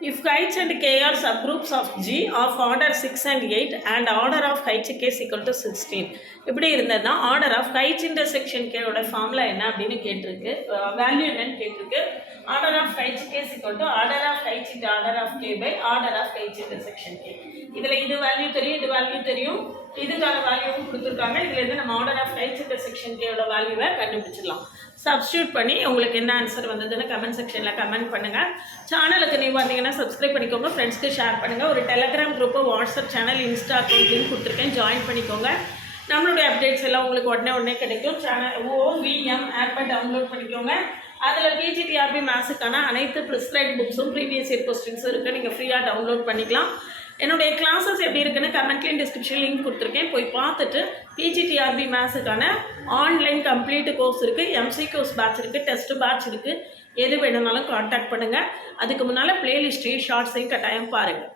If heights and k are subgroups of G of order 6 and 8 and order of height k is equal to 16. இப்படி இருந்ததுன்னா order of height intersection k ஓட formula என்ன அப்படின்னு கேட்டிருக்கு, value என்னன்னு கேட்டிருக்கு. order of height k is equal to order of height into order of k by order of height intersection k. இதில் இது வேல்யூ தெரியும், இது வேல்யூ தெரியும், இதுக்கான வேல்யூவும் கொடுத்துருக்காங்க. இதுலேருந்து நம்ம order of height intersection k ஓட வேல்யூவை கண்டுபிடிச்சிடலாம். சப்ஸ்டியூட் பண்ணி உங்களுக்கு என்ன ஆன்சர் வந்ததுன்னு கமெண்ட் செக்ஷனில் கமெண்ட் பண்ணுங்கள். சேனலுக்கு நீங்கள் வந்தீங்கன்னா சப்ஸ்கிரைப் பண்ணிக்கோங்க, ஃப்ரெண்ட்ஸ்க்கு ஷேர் பண்ணுங்கள். ஒரு Telegram group, WhatsApp channel, Insta account link கொடுத்துருக்கேன், ஜாயின் பண்ணிக்கோங்க. நம்மளுடைய அப்டேட்ஸ் எல்லாம் உங்களுக்கு உடனே கிடைக்கும். சேனல் OVM ஆப்பை டவுன்லோட் பண்ணிக்கோங்க. அதில் PGTRB மேத்ஸுக்கான அனைத்து ப்ரிஸ்கிரைப்ட் புக்ஸும் ப்ரீவியஸ் இயர் கொஸ்டின்ஸும் இருக்குது, நீங்கள் ஃப்ரீயாக டவுன்லோட் பண்ணிக்கலாம். என்னுடைய கிளாஸஸ் எப்படி இருக்குன்னு கமெண்ட்லேயும் டிஸ்கிரிப்ஷன் லிங்க் கொடுத்துருக்கேன், போய் பார்த்துட்டு PGTRB மேத்ஸுக்கான ஆன்லைன் கம்ப்ளீட் கோர்ஸ் இருக்குது, MCQs பேட்ச் இருக்குது, டெஸ்ட் பேட்ச் இருக்குது. எது வேணும்னாலும் கான்டாக்ட் பண்ணுங்கள். அதுக்கு முன்னால் பிளேலிஸ்ட்டையும் ஷார்ட்ஸையும் கட்டாயம் பாருங்கள்.